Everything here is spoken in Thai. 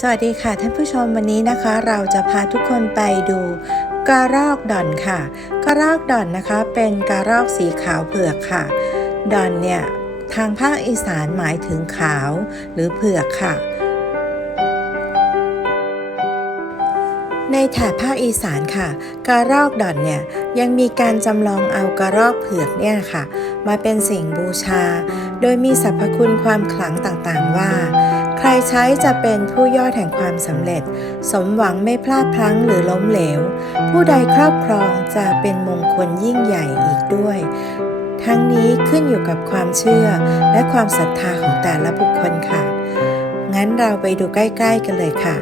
สวัสดีค่ะท่านผู้ชมวันนี้นะคะ เราจะพาทุกคนไปดูกระรอกดอนค่ะกระรอกดอนนะคะเป็นกระรอกสีขาวเผือกค่ะดอนเนี่ยทางภาคอีสานหมายถึงขาวหรือเผือกค่ะ ในแถบภาคอีสานค่ะกระรอกดอนเนี่ยยังมีการจำลองเอากระรอกเผือกเนี่ยค่ะ มาเป็นสิ่งบูชา โดยมีสรรพคุณความขลังต่างๆว่า ใครใช้จะเป็นผู้ยอดแห่งความสำเร็จ สมหวังไม่พลาดพลั้งหรือล้มเหลว ผู้ใดครอบครองจะเป็นมงคลยิ่งใหญ่อีกด้วย ทั้งนี้ขึ้นอยู่กับความเชื่อและความศรัทธาของแต่ละบุคคลค่ะ งั้นเราไปดูใกล้ ๆ กันเลยค่ะ